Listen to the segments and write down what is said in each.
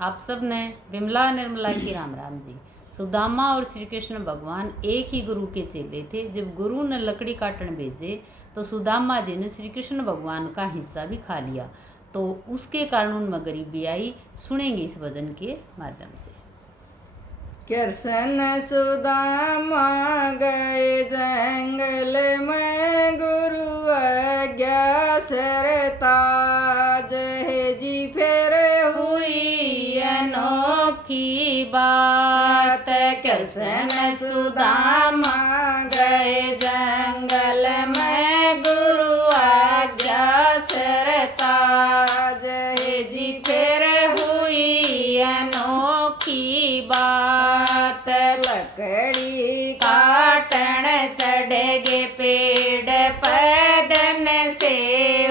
आप सब ने विमला निर्मला की राम राम जी। सुदामा और श्री कृष्ण भगवान एक ही गुरु के चेले थे। जब गुरु ने लकड़ी काटने भेजे तो सुदामा जी ने श्री कृष्ण भगवान का हिस्सा भी खा लिया, तो उसके कारण उनमें गरीबी आई। सुनेंगे इस भजन के माध्यम से। कृष्ण सुदामा गए जंगल में, गुरु आज्ञा सरता जय जी फिर हुई अनोखी बात। कृष्ण सुदामा गए जंगल में, गुरु आज्ञा सरता जय जी फिर हुई अनोखी बात। लकड़ी काटण चढ़ गे पेड़, पैदन से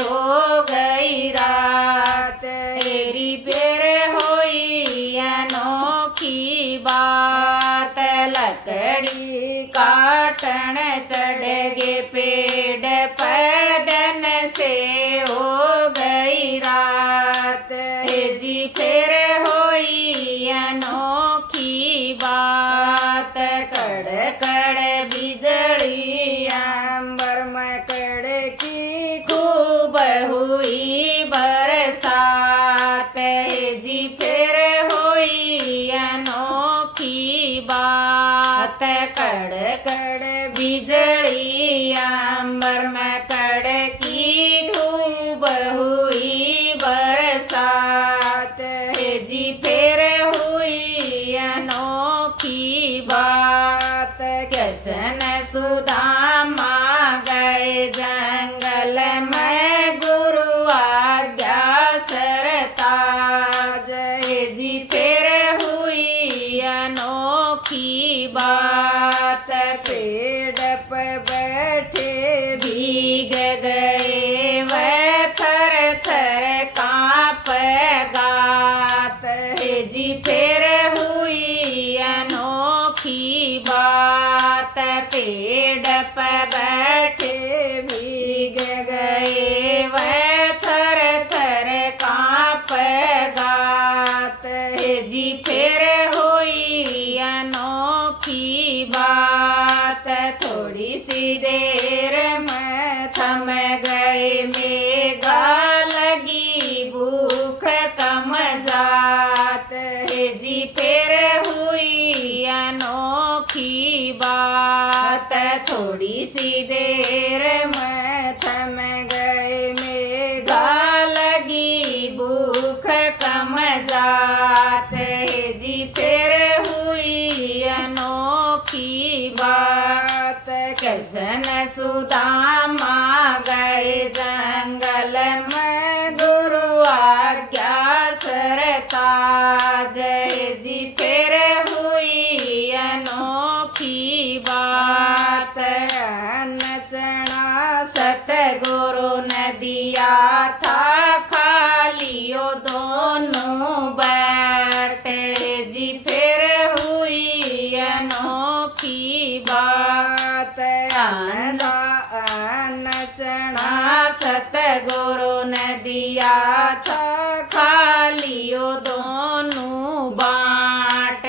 हो गई रात, तेरी फिर होई अनोखी बात। लकड़ी काटण चढ़ गे पेड़, पैदन से हो गई रात, तेरी फिर होई अनोखी बात। कड़ कड़ बिजली अंबर में कड़की, खूब हुई बरसात, जी फिर होई अनोखी बात। कड़ कड़ बिजली अंबर में कड़की, खूब हुई बरसात, जी फिर हुई अनोखी बात। कृष्ण सुदामा गए जंगल में, गुरु आज्ञा सरता जय जी फिर हुई अनोखी बात। पेड़ पर बैठे भीग गए वह थर थर कांप गात, जी फिर हुई अनोखी बात। पेड़ पर बैठे भीग गए वह थर थर कांप गात, जी फिर हुई अनोखी बात। थोड़ी सी देर में थम गए मेघा, लगी भूख कम जात, जी फिर हुई अनोखी बात। थोड़ी सी देर में थम गए मेघा, लगी भूख कम जात, जी फिर हुई अनोखी बात। कृष्ण सुदामा गए जंगल में, गुरु आज्ञा सरता जय जी फिर हुई अनोखी बात। नचना सतगुरु ने दिया था, खा लियो दोनों बाट, जी फिर हुई अनोखी बात। नचना सतगुरु ने दिया था, खा लियो दोनों बाट,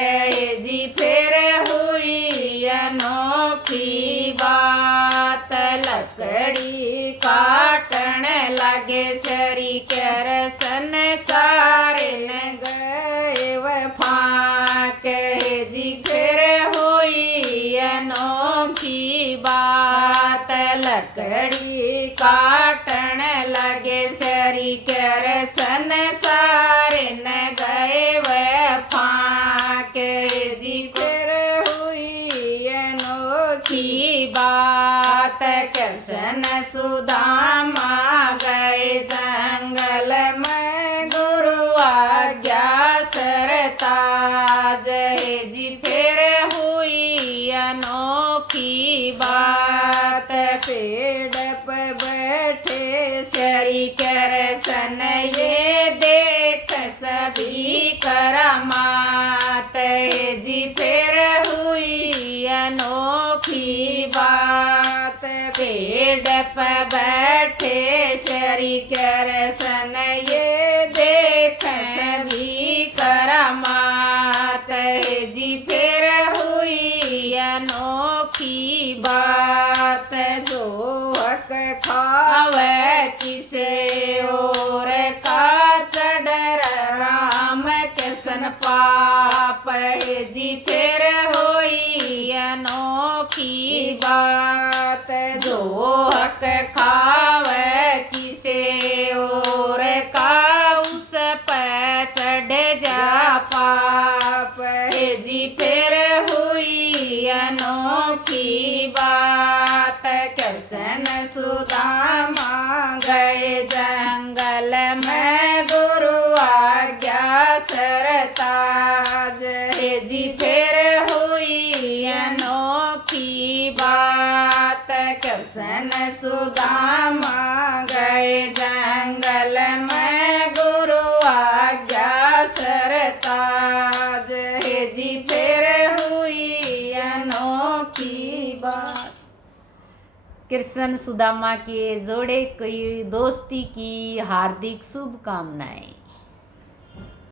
जी फिर हुई अनोखी बात। लकड़ी काटण लगे शरी करसन, सारे न गए वह फाक, जी फिर हुई अनोखी बात। लकड़ी काटण लगे शरी करसन, सारे न गए वह फाक, जी फिर हुई अनोखी की बात। कृष्ण सुदामा गए जंगल में, गुरु आज्ञा सरता जय जी फिर हुई अनोखी बात। पेड़ पर बैठे शरी करसन ये देख सभी करामात, जी फिर हुई अनोखी बात। पेड़ पर बैठे शरी करसन ये देख सभी करा दर्शन पाप है जी फिर होई अनोखी बात जो हक खावे किसे और का उस पर चढ़ जा पाप है जी फिर हुई अनोखी बात कृष्ण सुदामा गए जंगल में मैं गुरु आज्ञा सरताज है जी फिर हुई अनोखी बात कृष्ण सुदामा गए जंगल में गुरु आज्ञा सरताज है जी फिर हुई अनोखी बात। कृष्ण सुदामा के जोड़े की दोस्ती की हार्दिक शुभकामनाएं।